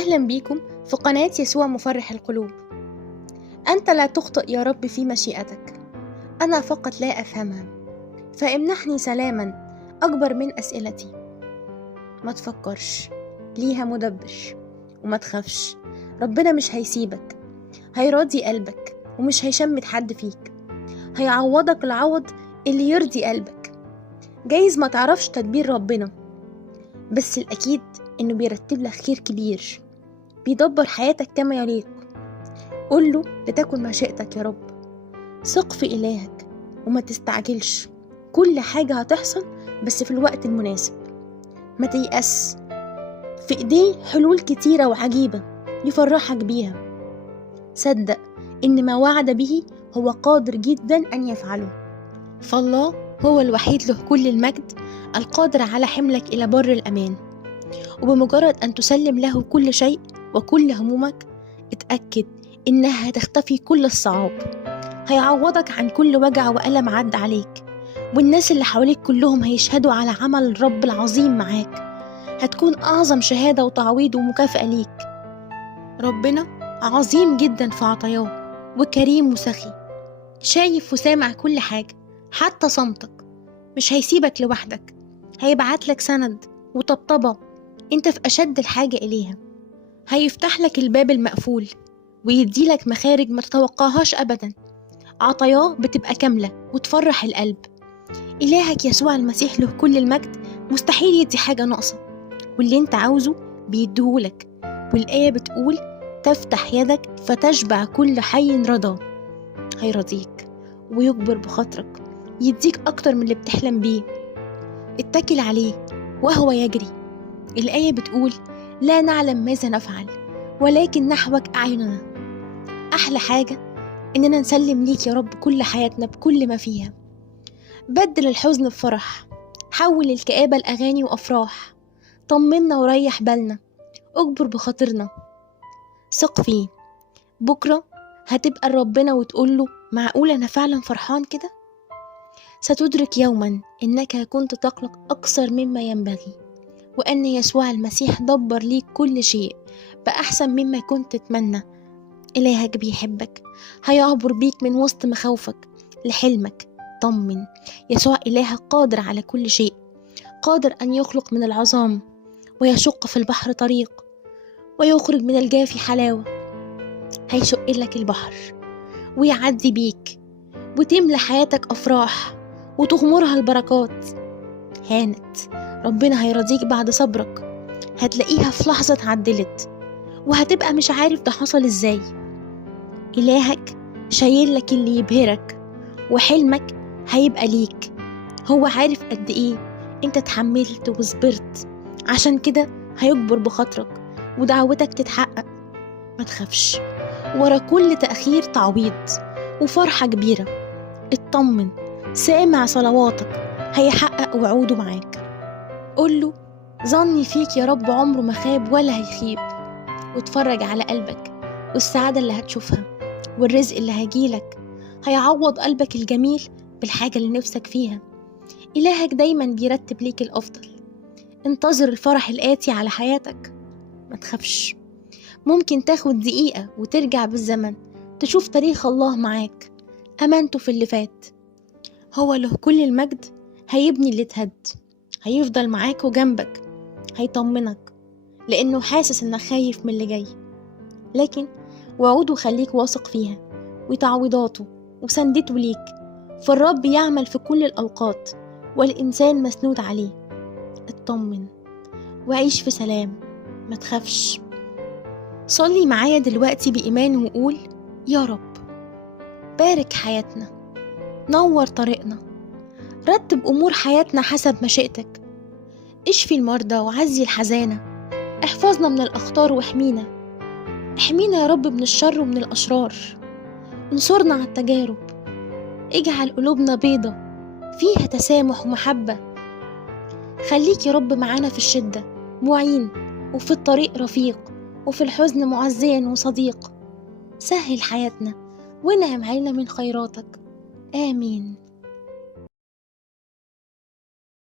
أهلا بيكم في قناة يسوع مفرح القلوب. أنت لا تخطئ يا رب في مشيئتك، أنا فقط لا أفهمها، فامنحني سلاما أكبر من أسئلتي. ما تفكرش، ليها مدبر، وما تخافش، ربنا مش هيسيبك، هيراضي قلبك ومش هيشمت حد فيك، هيعوضك العوض اللي يرضي قلبك. جايز ما تعرفش تدبير ربنا، بس الأكيد إنه بيرتب لك خير كبير، بيدبر حياتك كما يليق. قل له لتكن مشيئتك يا رب، ثق في إلهك وما تستعجلش، كل حاجة هتحصل بس في الوقت المناسب. ما تيأس، في إيديه حلول كتيرة وعجيبة يفرحك بيها. صدق إن ما وعد به هو قادر جدا أن يفعله، فالله هو الوحيد له كل المجد، القادر على حملك إلى بر الأمان. وبمجرد أن تسلم له كل شيء وكل همومك، اتأكد إنها هتختفي كل الصعاب، هيعوضك عن كل وجع وألم عدى عليك، والناس اللي حواليك كلهم هيشهدوا على عمل الرب العظيم معاك. هتكون أعظم شهادة وتعويض ومكافأة ليك. ربنا عظيم جدا في عطاياه، وكريم وسخي، شايف وسامع كل حاجة حتى صمتك. مش هيسيبك لوحدك، هيبعتلك سند وطبطبة انت في أشد الحاجة إليها. هيفتح لك الباب المقفول ويديلك مخارج ما تتوقعهاش أبدا. عطاياه بتبقى كاملة وتفرح القلب. إلهك يسوع المسيح له كل المجد مستحيل يدي حاجة ناقصة، واللي انت عاوزه بيديهولك. والآية بتقول تفتح يدك فتشبع كل حي رضا. هيرضيك ويكبر بخاطرك، يديك أكتر من اللي بتحلم بيه. اتكل عليه وهو يجري. الآية بتقول لا نعلم ماذا نفعل ولكن نحوك أعيننا. أحلى حاجة إننا نسلم ليك يا رب كل حياتنا بكل ما فيها. بدل الحزن بفرح، حول الكآبة لأغاني وأفراح. طمنا وريح بالنا، أجبر بخاطرنا. ثق فيه، بكرة هتبقى لربنا وتقوله معقول أنا فعلا فرحان كده. ستدرك يوما إنك كنت تقلق أكثر مما ينبغي، وأن يسوع المسيح دبر ليك كل شيء بأحسن مما كنت تتمنى. إلهك بيحبك، هيعبر بيك من وسط مخاوفك لحلمك. طمن، يسوع إلهك قادر على كل شيء، قادر أن يخلق من العظام ويشق في البحر طريق ويخرج من الجافي حلاوة. هيشق لك البحر ويعدي بيك وتملى حياتك أفراح وتغمرها البركات. هانت، ربنا هيرضيك بعد صبرك، هتلاقيها في لحظة اتعدلت وهتبقى مش عارف ده حصل ازاي. إلهك شايل لك اللي يبهرك، وحلمك هيبقى ليك. هو عارف قد ايه انت اتحملت وصبرت، عشان كده هيكبر بخاطرك ودعوتك تتحقق. ما تخافش، ورا كل تأخير تعويض وفرحة كبيرة. اطمن، سامع صلواتك، هيحقق وعوده معاك. قوله ظني فيك يا رب عمره ما خاب ولا هيخيب. واتفرج على قلبك والسعادة اللي هتشوفها والرزق اللي هيجيلك. هيعوض قلبك الجميل بالحاجة اللي نفسك فيها. إلهك دايما بيرتب ليك الأفضل. انتظر الفرح الآتي على حياتك. ما تخافش، ممكن تاخد دقيقة وترجع بالزمن تشوف تاريخ الله معاك. أمانته في اللي فات، هو له كل المجد. هيبني اللي اتهد، هيفضل معاك وجنبك، هيطمنك لأنه حاسس إنك خايف من اللي جاي. لكن وعوده خليك واثق فيها، وتعويضاته وسندته ليك. فالرب يعمل في كل الأوقات والإنسان مسنود عليه. اطمن وعيش في سلام، ما تخافش. صلي معايا دلوقتي بإيمان وقول يا رب بارك حياتنا، نور طريقنا، رتب أمور حياتنا حسب مشيئتك. اشفي المرضى وعزي الحزانة، احفظنا من الأخطار واحمينا. احمينا يا رب من الشر ومن الأشرار، انصرنا على التجارب. اجعل قلوبنا بيضة فيها تسامح ومحبة. خليك يا رب معانا في الشدة معين، وفي الطريق رفيق، وفي الحزن معزيا وصديق. سهل حياتنا وانعم علينا من خيراتك. آمين.